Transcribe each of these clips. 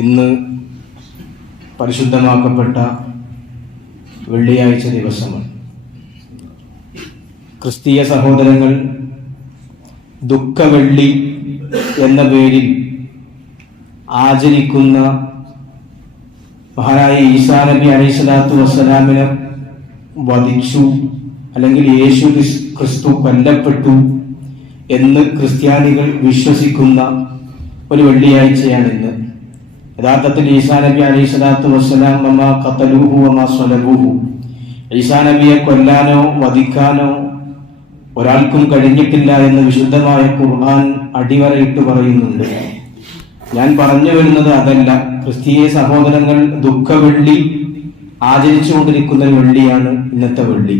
ഇന്ന് പരിശുദ്ധമാക്കപ്പെട്ട വെള്ളിയാഴ്ച ദിവസമാണ്. ക്രിസ്തീയ സഹോദരങ്ങൾ ദുഃഖവെള്ളി എന്ന പേരിൽ ആചരിക്കുന്ന മഹാനായ ഈസാ നബി അലൈഹിസ്സലാത്തു വസ്സലാമിനെ വധിച്ചു, അല്ലെങ്കിൽ യേശു ക്രിസ്തു കൊല്ലപ്പെട്ടു എന്ന് ക്രിസ്ത്യാനികൾ വിശ്വസിക്കുന്ന ഒരു വെള്ളിയാഴ്ചയാണ് ഇന്ന്. യഥാർത്ഥത്തിൽ ഈസാ നബി അലൈഹിസ്സലാത്തു വസ്സലാം വമാ ഖതലൂഹു വമാ സ്വലബൂഹു, ഈസാ നബിയെ കൊല്ലാനോ വധിക്കാനോ ഒരാൾക്കും കഴിഞ്ഞിട്ടില്ല എന്ന് വിശുദ്ധമായ ഖുർആൻ അടിവരയിട്ട് പറയുന്നുണ്ട്. ഞാൻ പറഞ്ഞു വരുന്നത് അതല്ല. ക്രിസ്തീയ സഹോദരങ്ങൾ ദുഃഖവെള്ളി ആചരിച്ചുകൊണ്ടിരിക്കുന്ന ഒരു വെള്ളിയാണ് ഇന്നത്തെ വെള്ളി.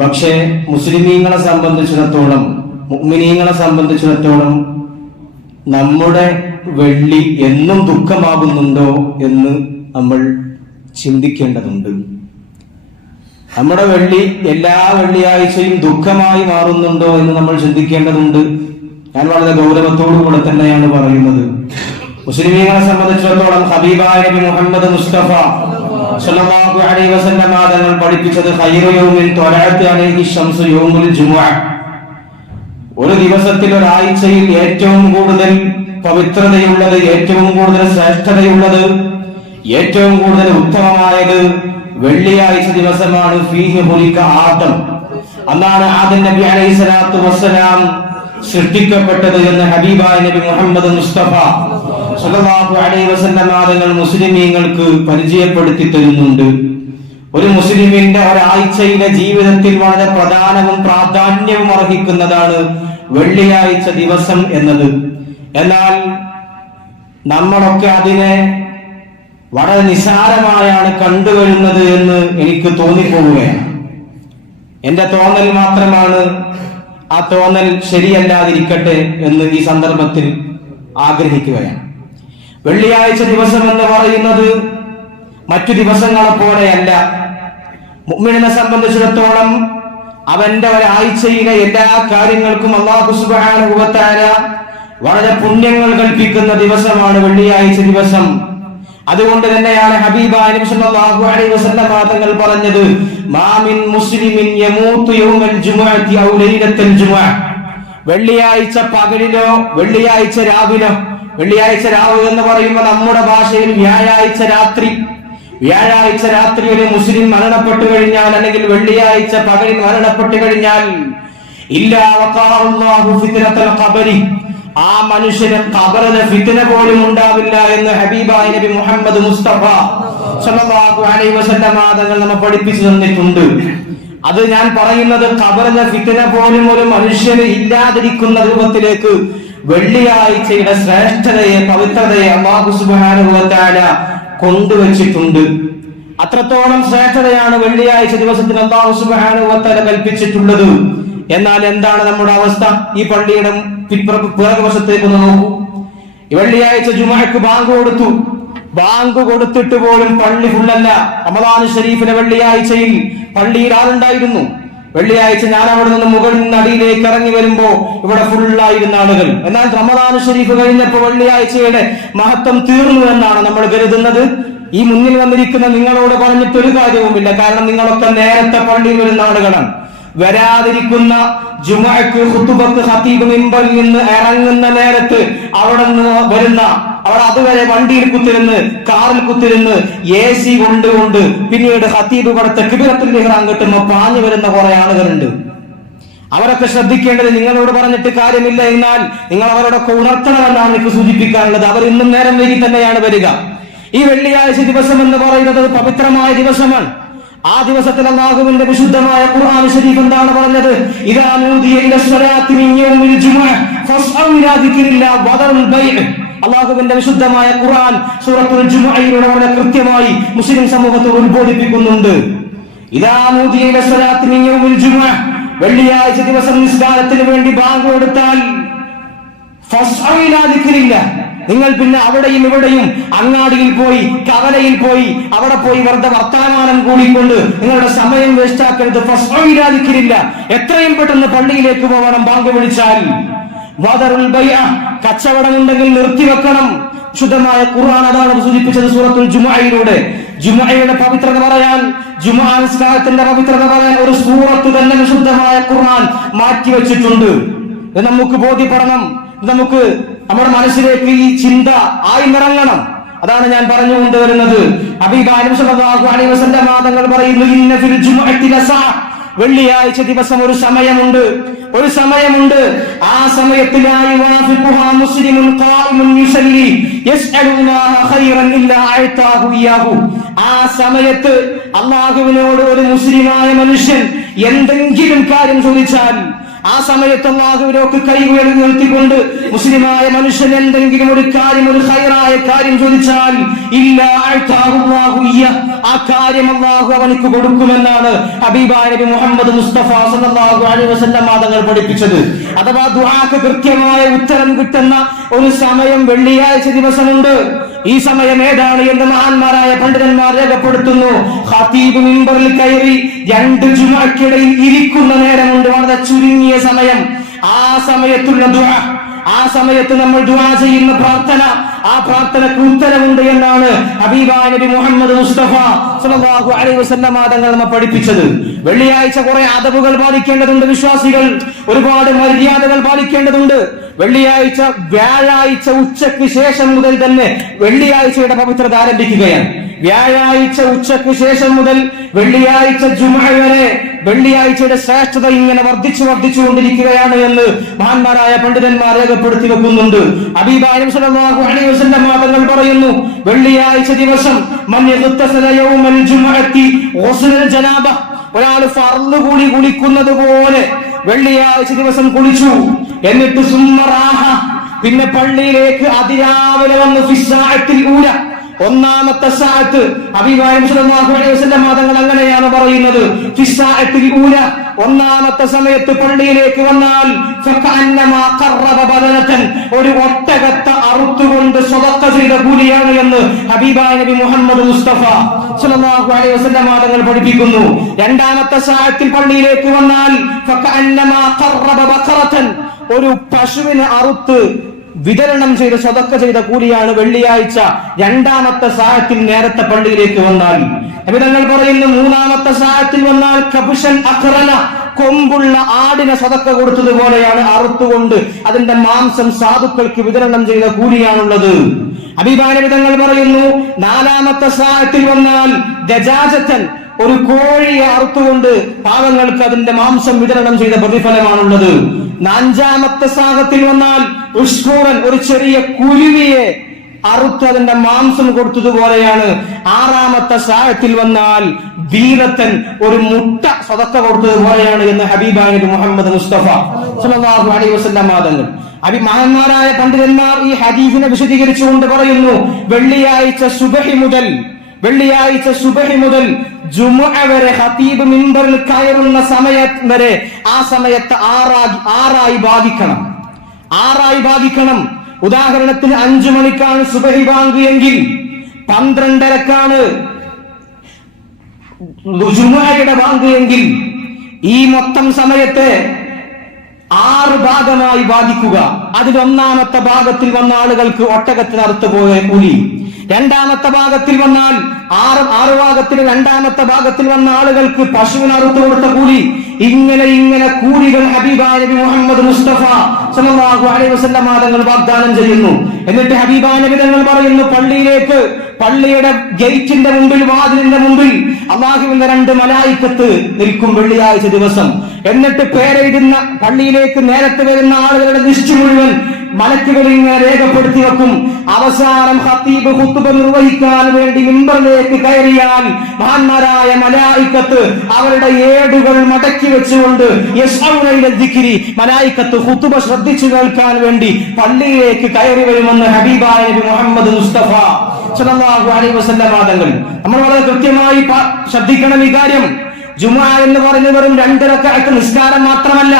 പക്ഷേ മുസ്ലിമീങ്ങളെ സംബന്ധിച്ചിടത്തോളം, മുഅ്മിനീങ്ങളെ സംബന്ധിച്ചിടത്തോളം നമ്മുടെ വെള്ളി എന്നും ദുഃഖമാകുന്നുണ്ടോ എന്ന് നമ്മൾ ചിന്തിക്കേണ്ടതുണ്ട്. നമ്മുടെ വെള്ളി എല്ലാ വെള്ളിയാഴ്ചയും ദുഃഖമായി മാറുന്നുണ്ടോ എന്ന് നമ്മൾ ചിന്തിക്കേണ്ടതുണ്ട്. ഞാൻ വളരെ ഗൗരവത്തോടു കൂടെ തന്നെയാണ് പറയുന്നത്. മുസ്ലിമീങ്ങളെ സംബന്ധിച്ചിടത്തോളം ഹബീബായ നബി മുഹമ്മദ് മുസ്തഫ സ്വല്ലല്ലാഹു അലൈഹി വസല്ലം തങ്ങൾ പഠിപ്പിച്ചത് ഖൈറു യൗമിൻ ത്വലഅത് അലൈഹി ശംസു യൗമുൽ ജുമുഅ, ഒരു ദിവസത്തിൽ ഒരാഴ്ചയിൽ ഏറ്റവും കൂടുതൽ പവിത്രതയുള്ളത്, ഏറ്റവും കൂടുതൽ ശ്രേഷ്ഠതയുള്ളത്, ഏറ്റവും കൂടുതൽ ഉത്തമമായത് വെള്ളിയാഴ്ച ദിവസമാണ്. ഫീഹി ഖുലിക ആദം, അന്നാണ് ആദം നബി അലൈഹിസ്സലാത്തു വസ്സലാം സൃഷ്ടിക്കപ്പെട്ടത് എന്ന് ഹബീബായ നബി മുഹമ്മദ് മുസ്തഫ സ്വല്ലല്ലാഹു അലൈഹി വസല്ലം തങ്ങൾ മുസ്ലിമീങ്ങൾക്ക് പരിചയപ്പെടുത്തി തരുന്നുണ്ട്. ഒരു മുസ്ലിമിന്റെ ഒരാഴ്ചയിലെ ജീവിതത്തിൽ വളരെ പ്രധാനവും പ്രാധാന്യവും അർഹിക്കുന്നതാണ് വെള്ളിയാഴ്ച ദിവസം എന്നത്. എന്നാൽ നമ്മളൊക്കെ അതിനെ വളരെ നിസാരമായാണ് കണ്ടുവരുന്നത് എന്ന് എനിക്ക് തോന്നിപ്പോവുകയാണ്. എന്റെ തോന്നൽ മാത്രമാണ്. ആ തോന്നൽ ശരിയല്ലാതിരിക്കട്ടെ എന്ന് ഈ സന്ദർഭത്തിൽ ആഗ്രഹിക്കുകയാണ്. വെള്ളിയാഴ്ച ദിവസം എന്ന് പറയുന്നത് മറ്റു ദിവസങ്ങളെ പോലെയല്ല. മുഅ്മിനിനെ സംബന്ധിച്ചിടത്തോളം അവന്റെ ഒരാഴ്ചയിലെ എല്ലാ കാര്യങ്ങൾക്കും അല്ലാഹു സുബ്ഹാനഹു വ തആല വളരെ പുണ്യങ്ങൾ കൽപ്പിക്കുന്ന ദിവസമാണ് വെള്ളിയാഴ്ച ദിവസം. അതുകൊണ്ട് തന്നെയാണ് ഹബീബായ നബി സല്ലല്ലാഹു അലൈഹി വസല്ലം തങ്ങൾ പറഞ്ഞത്, മാ മിൻ മുസ്ലിമിൻ യമൂതു യൗമൽ ജുമുഅത്തി ഔ ലൈലത്തുൽ ജുമുഅ, വെള്ളിയാഴ്ച പകലിലോ വെള്ളിയാഴ്ച രാവിലോ, വെള്ളിയാഴ്ച രാവ് എന്ന് പറയുമ്പോൾ നമ്മുടെ ഭാഷയിൽ വ്യാഴാഴ്ച രാത്രി, വ്യാഴാഴ്ച രാത്രി ഒരു മുസ്ലിം മരണപ്പെട്ടു കഴിഞ്ഞാൽ, അല്ലെങ്കിൽ വെള്ളിയാഴ്ച പകലിൽ മരണപ്പെട്ടു കഴിഞ്ഞാൽ, ഇല്ലാ വഖാഅല്ലാഹു ഫിത്നത്തുൽ ഖബരി, ആ മനുഷ്യന് ഖബറിലെ ഫിത്ന പോലും ഉണ്ടാവില്ല എന്ന് ഹബീബായ നബി മുഹമ്മദ് മുസ്തഫ സ്വല്ലല്ലാഹു അലൈഹി വസല്ലം തങ്ങൾ നമ്മെ പഠിപ്പിച്ചു തന്നിട്ടുണ്ട്. അത് ഞാൻ പറയുന്നത് ഖബറിലെ ഫിത്ന പോലും ഒരു മനുഷ്യന് ഇല്ലാതിരിക്കുന്ന രൂപത്തിലേക്ക് വെള്ളിയാഴ്ചയുടെ ശ്രേഷ്ഠതയെ, പവിത്രതയെ അല്ലാഹു സുബ്ഹാനഹു വ തആല കൊണ്ടുവച്ചിട്ടുണ്ട്. അത്രത്തോളം ശ്രേഷ്ഠതയാണ് വെള്ളിയാഴ്ച ദിവസത്തിന് അല്ലാഹു സുബ്ഹാനഹു വ തആല കൽപ്പിച്ചിട്ടുള്ളത്. എന്നാൽ എന്താണ് നമ്മുടെ അവസ്ഥ? ഈ പള്ളിയുടെ പിറകുവശത്തേക്ക് ഒന്ന് നോക്കൂ. വെള്ളിയാഴ്ച ജുമുഅക്ക് ബാങ്ക് കൊടുത്തു. ബാങ്ക് കൊടുത്തിട്ട് പോലും പള്ളി ഫുള്ളല്ല. റമദാൻ ഷരീഫിലെ വെള്ളിയാഴ്ചയിൽ പള്ളിയിൽ ആളുണ്ടായിരുന്നു. വെള്ളിയാഴ്ച ഞാൻ അവിടെ നിന്ന് മുകളിൽ നിന്ന് അടിയിലേക്ക് ഇറങ്ങി വരുമ്പോ ഇവിടെ ഫുള്ളായിരുന്ന ആളുകൾ. എന്നാൽ റമദാൻ ഷരീഫ് കഴിഞ്ഞപ്പോ വെള്ളിയാഴ്ചയുടെ മഹത്വം തീർന്നു എന്നാണ് നമ്മൾ കരുതുന്നത്. ഈ മുന്നിൽ വന്നിരിക്കുന്ന നിങ്ങളോട് പറഞ്ഞിട്ട് ഒരു കാര്യവുമില്ല. കാരണം നിങ്ങളൊക്കെ നേരത്തെ പള്ളിയിൽ വരുന്ന ആളുകളാണ്. വരാതിരിക്കുന്ന ജുമുഅക്ക് ഖുതുബക്ക് ഖതീബ് മിമ്പറിൽ നിന്ന് ഇറങ്ങുന്ന നേരത്ത് അവിടെ നിന്ന് വരുന്ന, അവിടെ അതുവരെ വണ്ടിയിൽ കുത്തിരുന്ന്, കാറിൽ കുത്തിരുന്ന് AC കൊണ്ടുകൊണ്ട് പിന്നീട് ഖതീബ് ഇവിടെ തക്ബീറത്തുൽ ഇഹ്റാം കിട്ടുമ്പോൾ പാഞ്ഞു വരുന്ന കുറെ ആളുകളുണ്ട്. അവരൊക്കെ ശ്രദ്ധിക്കേണ്ടത്, നിങ്ങളോട് പറഞ്ഞിട്ട് കാര്യമില്ല, എന്നാൽ നിങ്ങൾ അവരോടൊക്കെ ഉണർത്തണമെന്നാണ് എനിക്ക് സൂചിപ്പിക്കാനുള്ളത്. അവർ ഇന്നും നേരം വൈകി തന്നെയാണ് വരിക. ഈ വെള്ളിയാഴ്ച ദിവസം എന്ന് പറയുന്നത് പവിത്രമായ ദിവസമാണ്. ആ ദിവസത്തിൽ അല്ലാഹുവിന്റെ വിശുദ്ധമായ ഖുർആൻ ശരീഫ് എന്താണ് പറഞ്ഞത്? ഇദാ നൂദിയ ഇല സ്വലാത്തി മിൻ യൗമിൽ ജുമുഅ ഫസ്അു ഇലാ ദിക്രില്ലാഹി വദറുൽ ബൈഅ. അല്ലാഹുവിന്റെ വിശുദ്ധമായ ഖുർആൻ സൂറത്തുൽ ജുമുഅയിലൂടെ വളരെ കൃത്യമായി മുസ്ലിം സമൂഹത്തോട് ഉത്ബോധിപ്പിക്കുന്നുണ്ട്. ഇദാ നൂദിയ ഇല സ്വലാത്തി മിൻ യൗമിൽ ജുമുഅ, വെള്ളിയാഴ്ച ദിവസം നിസ്കാരത്തിന് വേണ്ടി ബാങ്ക് കൊടുത്താൽ ഫസ്അു ഇലാ ദിക്രില്ലാഹി, നിങ്ങൾ പിന്നെ അവിടെയും ഇവിടെയും അങ്ങാടിയിൽ പോയി, കവലയിൽ പോയി, അവിടെ പോയി വെറുതെ വർത്തമാനം കൂടിക്കൊണ്ട് നിങ്ങളുടെ സമയം വേസ്റ്റാക്കരുത്. ഫസ്ഇലാദിക്കില്ല, എത്രയും പെട്ടെന്ന് പള്ളിയിലേക്ക് പോകണം. ബാങ്ക് വിളിച്ചാൽ വദറുൽ ബൈഅ, കച്ചവടം ഉണ്ടെങ്കിൽ നിർത്തിവെക്കണം. ശുദ്ധമായ ഖുർആൻ അതാണ് സൂചിപ്പിച്ചത് സൂറത്തുൽ ജുമുഅയിലൂടെ. ജുമുഅയുടെ പവിത്രത പറയാൻ, ജുമുഅ നിസ്കാരത്തിന്റെ പവിത്രത പറയാൻ ഒരു സൂറത്ത് തന്നെ വിശുദ്ധമായ ഖുർആൻ മാറ്റിവെച്ചിട്ടുണ്ട്. ഇത് നമുക്ക് ബോധ്യപ്പെടണം. നമുക്ക് നമ്മുടെ മനസ്സിലേക്ക് ഈ ചിന്ത ആയിന്നിറങ്ങണം. അതാണ് ഞാൻ പറഞ്ഞുകൊണ്ടുവരുന്നത്. ഹബീബായ നബി സല്ലല്ലാഹു അലൈഹി വസല്ലം തങ്ങൾ പറയുന്നു, ഇന്ന ഫിൽ ജുമുഅത്തി ലസാ, വെള്ളിയാഴ്ച ദിവസം ഒരു സമയമുണ്ട്, ഒരു സമയമുണ്ട്. ആ സമയത്തിലായി വാഫിഖുഹാ മുസ്ലിമുൻ ഖായിമുൻ യുസല്ലി യസ്അലുല്ലാഹ ഖൈറൻ ഇല്ലാ അഅതാഹു ഇയാഹു. ആ സമയത്ത് അല്ലാഹുവിനോട് ഒരു മുസ്ലിമായ മനുഷ്യൻ എന്തെങ്കിലും കാര്യം ചോദിച്ചാൽ, ആ സമയത്ത് അല്ലാഹുവിലേക്ക് കൈ ഉയർത്തിക്കൊണ്ട് മുസ്ലിമായ മനുഷ്യൻ എന്തെങ്കിലും ഒരു കാര്യം, ഒരു ഖൈറായ കാര്യം ചോദിച്ചാൽ, ഇല്ലാ അഅതാഹു അല്ലാഹു ഇയാഹു, ആ കാര്യം അല്ലാഹു അവനിക്ക് കൊടുക്കുമെന്നാണ് ഹബീബായ നബി മുഹമ്മദ് മുസ്തഫ സല്ലല്ലാഹു അലൈഹി വസല്ലം തങ്ങൾ പഠിപ്പിച്ചത്. അഥവാ ദുആക്ക് കൃത്യമായ ഉത്തരം കിട്ടുന്ന ഒരു സമയം വെള്ളിയാഴ്ച ദിവസമുണ്ട്. ഈ സമയം ഏതാണ് എന്ന് മഹാന്മാരായ പണ്ഡിതന്മാർ രേഖപ്പെടുത്തുന്നു. ഖതീബ് മിമ്പറിൽ കയറി 2 ജുമുഅക്കിടയിൽ ഇരിക്കുന്ന നേരമുണ്ട്, വളരെ ചുരുങ്ങിയ സമയം. ആ സമയത്തുള്ള ദുആ, ആ സമയത്ത് നമ്മൾ ദുആ ചെയ്യുന്ന പ്രാർത്ഥന, ആ പ്രാർത്ഥനക്ക് ഉത്തരമുണ്ട് എന്നാണ് ഹബീബായ നബി മുഹമ്മദ് മുസ്തഫ സല്ലല്ലാഹു അലൈഹി വസല്ലം തങ്ങൾ നമ്മെ പഠിപ്പിച്ചത്. വെള്ളിയാഴ്ച കുറെ അദബുകൾ പാലിക്കേണ്ടതുണ്ട്. വിശ്വാസികൾ ഒരുപാട് മര്യാദകൾ പാലിക്കേണ്ടതുണ്ട്. വെള്ളിയാഴ്ച, വ്യാഴാഴ്ച ഉച്ചയ്ക്ക് ശേഷം മുതൽ തന്നെ വെള്ളിയാഴ്ചയുടെ പവിത്രത ആരംഭിക്കുകയാണ്. വ്യാഴാഴ്ച ഉച്ചയ്ക്ക് ശേഷം മുതൽ വെള്ളിയാഴ്ച ജുമുഅ വരെ വെള്ളിയാഴ്ചയുടെ ശ്രേഷ്ഠത ഇങ്ങനെ വർദ്ധിച്ചുകൊണ്ടിരിക്കുകയാണ് എന്ന് മഹാന്മാരായ പണ്ഡിതന്മാർ രേഖപ്പെടുത്തി വെക്കുന്നുണ്ട്. ഹബീബായ നബി സല്ലല്ലാഹു അലൈഹി വസല്ലം തങ്ങൾ പറയുന്നു, വെള്ളിയാഴ്ച ദിവസം മൻ യഗ്തസല യൗമൽ ജുമുഅത്തി ഗുസ്ലുൽ ജനാബ, ഒരാൾ ഫർള് കുളിക്കുന്നത് പോലെ വെള്ളിയാഴ്ച ദിവസം കുളിച്ചു, എന്നിട്ട് സുമ്മറാഹ, പിന്നെ പള്ളിയിലേക്ക് അതിരാവിലെ വന്ന് ഫിസ്സാഅത്തിൽ ഊല, ഒന്നാമത്തെ സാഅത്ത്. ഹബീബായ നബി സല്ലല്ലാഹു അലൈഹി വസല്ലം തങ്ങൾ അങ്ങനെയാണ് പറയുന്നത്, ഫിസ്സാഅത്തിൽ ഊല, ഒന്നാമത്തെ സമയത്ത് പള്ളിയിലേക്ക് വന്നാൽ ഫകഅന്നമാ ഖറബ ബദനതൻ, ഒരു ഒട്ടകത്തെ അറുത്തുകൊണ്ട് സ്വതക്ക ചെയ്ത കൂലിയാണ് എന്ന് ഹബീബായ നബി മുഹമ്മദ് മുസ്തഫ സല്ലല്ലാഹു അലൈഹി വസല്ലം തങ്ങൾ പഠിപ്പിക്കുന്നു. രണ്ടാമത്തെ സാഅത്തിൽ പള്ളിയിലേക്ക് വന്നാൽ ഫകഅന്നമാ ഖറബ ബഖറതൻ, ഒരു പശുവിനെ അറുത്ത് വിതരണം ചെയ്ത് സ്വതക്ക ചെയ്ത കൂലിയാണ് വെള്ളിയാഴ്ച രണ്ടാമത്തെ സാഅത്തിൽ നേരത്തെ പള്ളിയിലേക്ക് വന്നാൽ. നബി തങ്ങൾ പറയുന്നു, മൂന്നാമത്തെ സാഅത്തിൽ വന്നാൽ കബ്ഷൻ അഖറന, കൊമ്പുള്ള ആടിനെ സ്വതക്ക കൊടുത്തതുപോലെയാണ് അറുത്തുകൊണ്ട് അതിന്റെ മാംസം സാധുക്കൾക്ക് വിതരണം ചെയ്ത കൂലിയാണുള്ളത്. ഹബീബായ നബി തങ്ങൾ പറയുന്നു, നാലാമത്തെ സാഅത്തിൽ വന്നാൽ ദജാജത്തൻ, ഒരു കോഴിയെ അറുത്തുകൊണ്ട് പാവങ്ങൾക്ക് അതിന്റെ മാംസം വിതരണം ചെയ്ത പ്രതിഫലമാണുള്ളത്. അഞ്ചാമത്തെ സാഹത്തിൽ വന്നാൽ ഉഷ്കൂറൻ, ഒരു ചെറിയ കുരുവിയെ അറുത്ത് അതിന്റെ മാംസം കൊടുത്തതുപോലെയാണ്. ആറാമത്തെ സാഹത്തിൽ വന്നാൽ ദീനത്തൻ, ഒരു മുട്ട സ്വതക്ക കൊടുത്തതുപോലെയാണ് എന്ന് ഹബീബായ നബി മുഹമ്മദ് മുസ്തഫ സല്ലല്ലാഹു അലൈഹി വസല്ലം തങ്ങൾ. മഹാന്മാരായ പണ്ഡിതന്മാർ ഈ ഹദീസിനെ വിശദീകരിച്ചുകൊണ്ട് പറയുന്നു, വെള്ളിയാഴ്ച സുബഹി മുതൽ ജുമുഅ വരെ ഖതീബ് മിമ്പറിൽ കയറുന്ന സമയം വരെ ആ സമയത്ത് ആറായി ഭാഗിക്കണം. ഉദാഹരണത്തിന് 5 മണിക്കാണ് സുബഹി ബാങ്ക് എങ്കിൽ 12:30ക്കാണ് ജുമുഅയുടെ ബാങ്ക് എങ്കിൽ ഈ മൊത്തം സമയത്തെ 6 ഭാഗമായി ഭാഗിക്കുക. അതിൽ ഒന്നാമത്തെ ഭാഗത്തിൽ വന്ന ആളുകൾക്ക് ഒട്ടകത്തിന് അറുത്തു പോയ കൂലി, രണ്ടാമത്തെ ഭാഗത്തിൽ വന്നാൽ 6 ഭാഗത്തിൽ രണ്ടാമത്തെ ഭാഗത്തിൽ വന്ന ആളുകൾക്ക് പശുവിന് അറുത്തു കൊടുത്ത കൂലി, ഇങ്ങനെ കൂലികൾ ഹബീബായ നബി മുഹമ്മദ് മുസ്തഫ സല്ലല്ലാഹു അലൈഹി വസല്ലം തങ്ങൾ വാഗ്ദാനം ചെയ്യുന്നു. എന്നിട്ട് ഹബീബായ നബി തങ്ങൾ പറയുന്നു, പള്ളിയുടെ ഗേറ്റിന്റെ മുമ്പിൽ, വാതിലിന്റെ മുമ്പിൽ അല്ലാഹുവിന്റെ 2 മലായിക്കത്ത് നിൽക്കും വെള്ളിയാഴ്ച ദിവസം. എന്നിട്ട് പേരെഴുതുന്ന, പള്ളിയിലേക്ക് നേരത്തെ വരുന്ന ആളുകളുടെ ലിസ്റ്റ് മുഴുവൻ മലക്കുകൾ ഇങ്ങനെ രേഖപ്പെടുത്തി വെക്കും. അവസാനം ഖതീബ് ഖുത്ബ നിർവഹിക്കാൻ വേണ്ടി മിമ്പറിലേക്ക് കയറിയാൽ മഹാന്മാരായ മലായിക്കത്ത് അവരുടെ ഏടുകൾ മടക്കി വെച്ചുകൊണ്ട് യസ്ഔന ഇല ദിക്രി, മലായിക്കത്ത് ഖുത്ബ ശ്രദ്ധിച്ചു കേൾക്കാൻ വേണ്ടി പള്ളിയിലേക്ക് കയറി വരുമെന്ന് ഹബീബായ നബി മുഹമ്മദ് മുസ്തഫ സല്ലല്ലാഹു അലൈഹി വസല്ലം തങ്ങൾ. നമ്മൾ വളരെ കൃത്യമായി ശ്രദ്ധിക്കണം ഈ കാര്യം. ജുമുഅ എന്ന് പറയുന്നത് വെറും 2 റക്അത്ത് നിസ്കാരം മാത്രമല്ല.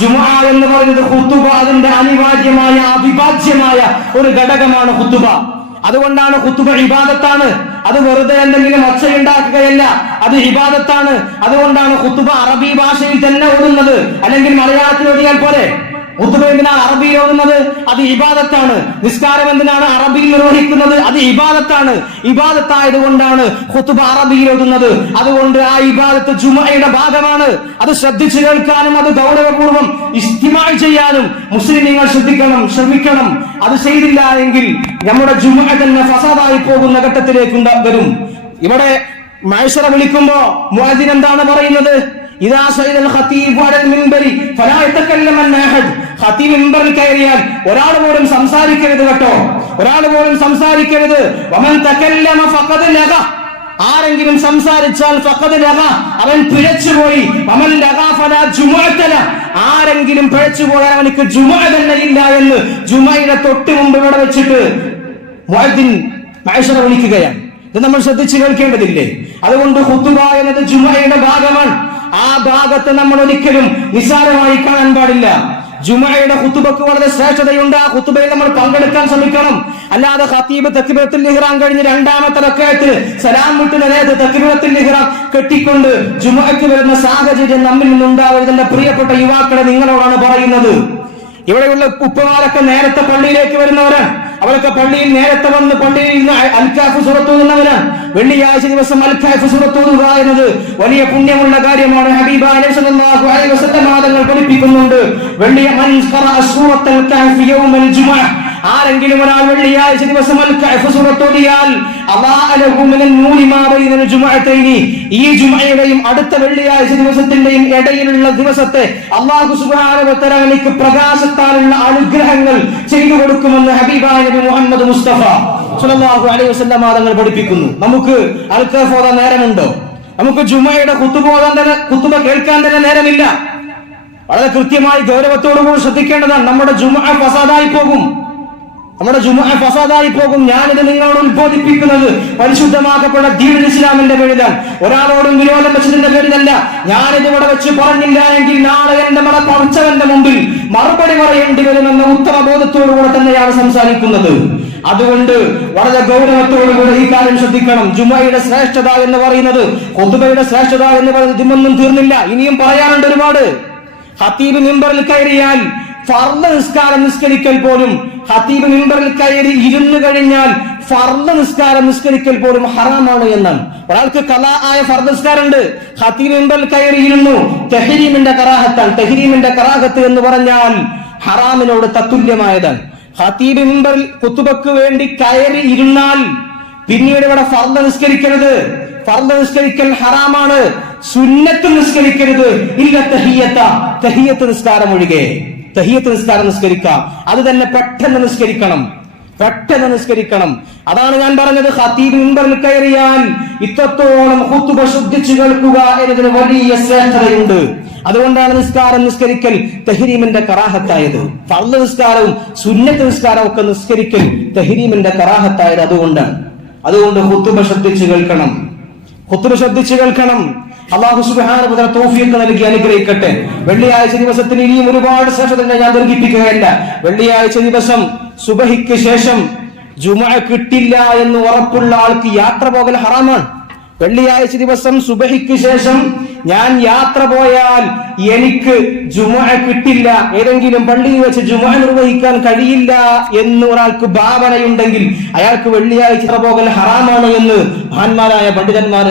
ജുമുഅ എന്ന് പറയുന്നത് ഖുതുബ, അതിന്റെ അനിവാര്യമായ അവിഭാജ്യമായ ഒരു ഘടകമാണ് ഖുതുബ. അതുകൊണ്ടാണ് ഖുതുബ ഇബാദത്താണ്. അത് വെറുതെ എന്തെങ്കിലും ഒച്ചയുണ്ടാക്കുകയല്ല, അത് ഇബാദത്താണ്. അതുകൊണ്ടാണ് ഖുതുബ അറബി ഭാഷയിൽ തന്നെ ഓതുന്നത്. അല്ലെങ്കിൽ മലയാളത്തിൽ ഓതിയാൽ പോലെ ഖുതുബ എന്തിനാണ് അറബിയിൽ ഓതുന്നത്? അത് ഇബാദത്താണ്. നിസ്കാരം എന്തിനാണ് അറബിയിൽ നിർവഹിക്കുന്നത്? അത് ഇബാദത്താണ്. ഇബാദത്തായതുകൊണ്ടാണ് ഖുതുബ അറബിയിൽ ഓതുന്നത്. അതുകൊണ്ട് ആ ഇബാദത്ത് ജുമുഅയുടെ ഭാഗമാണ്. അത് ശ്രദ്ധിച്ചു കേൾക്കാനും അത് ഗൗരവപൂർവ്വം ഇസ്തിമാ ചെയ്യാനും മുസ്ലിമീങ്ങൾ ശ്രമിക്കണം. അത് ചെയ്തില്ല എങ്കിൽ നമ്മുടെ ജുമുഅ തന്നെ ഫസാദായി പോകുന്ന ഘട്ടത്തിലേക്ക് വരും. ഇവിടെ മഅ്ശറ വിളിക്കുമ്പോ മുഅദ്ദിൻ എന്താണ് പറയുന്നത്? ഇദാ സൈദൽ ഖതീബു അലൽ മിൻബരി ഫലാ യതകല്ലമൻ അഹദ്. ഖതീബ് മിൻബറിൽ കയറിയാൽ ഒരാൾ പോലും സംസാരിക്കരുത് കേട്ടോ, ഒരാൾ പോലും സംസാരിക്കരുത്. വമൻ തകല്ലമ ഫഖദ് ലഗ. ആരെങ്കിലും സംസാരിച്ചാൽ ഫഖദ് ലഗ, അവൻ പിഴച്ചുപോയി. വമൻ ലഗ ഫലാ ജുമുഅത ലഹ. ആരെങ്കിലും പിഴച്ചുപോയാൽ അവനിക്ക് ജുമുഅ തന്നെ ഇല്ല എന്ന് ജുമുഅയുടെ തൊട്ട് മുമ്പ് ഇവിടെ വെച്ചിട്ട് മുഅദ്ദിൻ മഅ്ശറ വിളിക്കുകയാണ്. ഇത് നമ്മൾ ശ്രദ്ധിച്ചു കേൾക്കേണ്ടതില്ലേ? അതുകൊണ്ട് ഖുതുബ എന്നത് ജുമുഅയുടെ ഭാഗമാണ്. ആ ഭാഗത്ത് നമ്മൾ ഒരിക്കലും നിസ്സാരമായി കാണാൻ പാടില്ല. ജുമുഅയുടെ ഖുതുബക്ക് വളരെ ശ്രേഷ്ഠതയുണ്ട്. ആ ഖുതുബയിൽ നമ്മൾ പങ്കെടുക്കാൻ ശ്രമിക്കണം. അല്ലാതെ ഖതീബ് തക്ബീറത്തുൽ ഇഹ്റാം കഴിഞ്ഞ് രണ്ടാമത്തെ റക്അത്തിൽ സലാം വിട്ടുന്ന നേരത്ത് തക്ബീറത്തുൽ ഇഹ്റാം കെട്ടിക്കൊണ്ട് ജുമുഅക്ക് വരുന്ന സാഹചര്യം നമ്മിൽ നിന്നുണ്ടാവരുത്. എന്റെ പ്രിയപ്പെട്ട യുവാക്കളെ, നിങ്ങളോടാണ് പറയുന്നത്. ഇവിടെയുള്ള ഉപ്പമാരൊക്കെ നേരത്തെ പള്ളിയിലേക്ക് വരുന്നവരാണ്. അവരൊക്കെ പള്ളിയിൽ നേരത്തെ വന്ന് പള്ളിയിൽ നിന്ന് അൽ-കാഫ് സൂറത്ത് ഓതുന്നവരാണ്. വെള്ളിയാഴ്ച ദിവസം അൽ-കാഫ് സൂറത്ത് ഓതുക എന്നത് വലിയ പുണ്യമുള്ള കാര്യമാണ്. ഹബീബായ സല്ലല്ലാഹു അലൈഹി വസല്ലം തങ്ങൾ പഠിപ്പിക്കുന്നുണ്ട്, മൻ ഖറഅ സൂറത്തുൽ കാഫ് യൗമൽ ജുമുഅ. ആരെങ്കിലും ഒരാൾ വെള്ളിയാഴ്ച ദിവസം അൽ-കാഫ് സൂറത്ത് ഓതിയാൽ അല്ലാഹു ലഹു മിനൻ നൂരി മാ ബൈനൽ ജുമുഅതൈനി. ഈ ജുമുഅയുടെയും അടുത്ത വെള്ളിയാഴ്ച ദിവസത്തിന്റെയും ഇടയിലുള്ള ദിവസത്തെ അല്ലാഹു സുബ്ഹാനഹു വ തആല എനിക്ക് പ്രകാശത്താലുള്ള അനുഗ്രഹങ്ങൾ ചെയ്തു കൊടുക്കുമെന്ന് ഹബീബായ നബി മുഹമ്മദ് മുസ്തഫ സല്ലല്ലാഹു അലൈഹി വസല്ലം തങ്ങൾ പഠിപ്പിക്കുന്നു. നമുക്ക് അൽ-കാഫ് ഓതാൻ നേരമുണ്ടോ? നമുക്ക് ജുമുഅയുടെ ഖുതുബ കേൾക്കാൻ തന്നെ നേരമില്ല. വളരെ കൃത്യമായി ഗൗരവത്തോടുകൂടി ശ്രദ്ധിക്കേണ്ടതാണ്. നമ്മുടെ ജുമുഅ ഫസാദായി പോകും. ഞാനിത് നിങ്ങളോട് ഉത്ബോധിപ്പിക്കുന്നത് പരിശുദ്ധമാക്കപ്പെട്ട ദീനുൽ ഇസ്ലാമിന്റെ പേരിലാണ്. ഒരാളോടും വിരോധം വെച്ചതിന്റെ പേരിലല്ല. ഞാനിത് ഇവിടെ വെച്ച് പറഞ്ഞില്ല എങ്കിൽ നാളെ എന്റെ പടച്ചവന്റെ മുമ്പിൽ മറുപടി പറയേണ്ടി വരുമെന്ന ഉത്തമ ബോധത്തോടുകൂടെ തന്നെയാണ് സംസാരിക്കുന്നത്. അതുകൊണ്ട് വളരെ ഗൗരവത്തോടുകൂടി ഈ കാര്യം ശ്രദ്ധിക്കണം. ജുമുഅയുടെ ശ്രേഷ്ഠത എന്ന് പറയുന്നത്, ഖുതുബയുടെ ശ്രേഷ്ഠത എന്ന് പറയുന്നത് ഇതൊന്നും തീർന്നില്ല, ഇനിയും പറയാനുണ്ട് ഒരുപാട്. ഖതീബ് മിമ്പറിൽ കയറിയാൽ ഫർള് നിസ്കാരം നിസ്കരിക്കൽ പോലും, ഖതീബ് മിമ്പറിൽ കയറി ഇരുന്നു കഴിഞ്ഞാൽ ഫർള് നിസ്കാരം നിസ്കരിക്കൽ പോലും ഹറാമാണ് എന്നാണ്. ഒരാൾക്ക് ഖളാ ആയ ഫർള് നിസ്കാരമുണ്ട്, ഖതീബ് മിമ്പറിൽ കയറി ഇരുന്നു, തഹ്രീമിന്റെ കറാഹത്താണ്. തഹ്രീമിന്റെ കറാഹത്ത് എന്ന് പറഞ്ഞാൽ ഹറാമിനോട് തത്തുല്യമായതാണ്. ഖതീബ് മിമ്പറിൽ ഖുതുബക്ക് വേണ്ടി കയറി ഇരുന്നാൽ പിന്നീട് ഇവിടെ ഫർള് നിസ്കരിക്കരുത്. ഫർള് നിസ്കരിക്കൽ ഹറാമാണ്. സുന്നത്ത് നിസ്കരിക്കരുത്. ഇല്ല തഹിയ്യത്ത് നിസ്കാരം ഒഴികെ. തഹിയ്യത്ത് നിസ്കാരം നിസ്കരിക്കാം. അത് തന്നെ പെട്ടെന്ന് നിസ്കരിക്കണം. അതാണ് ഞാൻ പറഞ്ഞത്. ഖതീബ് മിമ്പറിൽ കയറിയാൽ ഇത്രത്തോളം ഖുതുബ ശ്രദ്ധിച്ചു കേൾക്കുക എന്നതിന് വലിയ ശ്രേഷ്ഠതയുണ്ട്. അതുകൊണ്ടാണ് നിസ്കരിക്കൽ തഹ്രീമിന്റെ കറാഹത്തായത്. ഫർള് നിസ്കാരവും സുന്നത്ത് നിസ്കാരവും ഒക്കെ നിസ്കരിക്കൽ തഹ്രീമിന്റെ കറാഹത്തായത് അതുകൊണ്ടാണ്. അതുകൊണ്ട് ഖുതുബ ശ്രദ്ധിച്ചു കേൾക്കണം. അല്ലാഹു സുബ്ഹാനഹു വ തആല തൗഫീഖ് നൽകി അനുഗ്രഹിക്കട്ടെ. വെള്ളിയാഴ്ച ദിവസത്തിന് ഇനിയും ഒരുപാട് ശ്രേഷ്ഠതകൾ ഞാൻ ദീർഘിപ്പിക്കുകയല്ല. വെള്ളിയാഴ്ച ദിവസം സുബഹിക്ക് ശേഷം ജുമുഅ കിട്ടില്ല എന്ന് ഉറപ്പുള്ള ആൾക്ക് യാത്ര പോകൽ ഹറാമാണ്. വെള്ളിയാഴ്ച ദിവസം സുബഹിക്ക് ശേഷം ഞാൻ യാത്ര പോയാൽ എനിക്ക് ജുമുഅ കിട്ടില്ല, ഏതെങ്കിലും പള്ളിയിൽ വെച്ച് ജുമുഅ നിർവഹിക്കാൻ കഴിയില്ല എന്ന് ഒരാൾക്ക് ഭാവനയുണ്ടെങ്കിൽ അയാൾക്ക് വെള്ളിയാഴ്ച പോകൽ ഹറാമാണ് എന്ന് മഹാന്മാരായ പണ്ഡിതന്മാരെ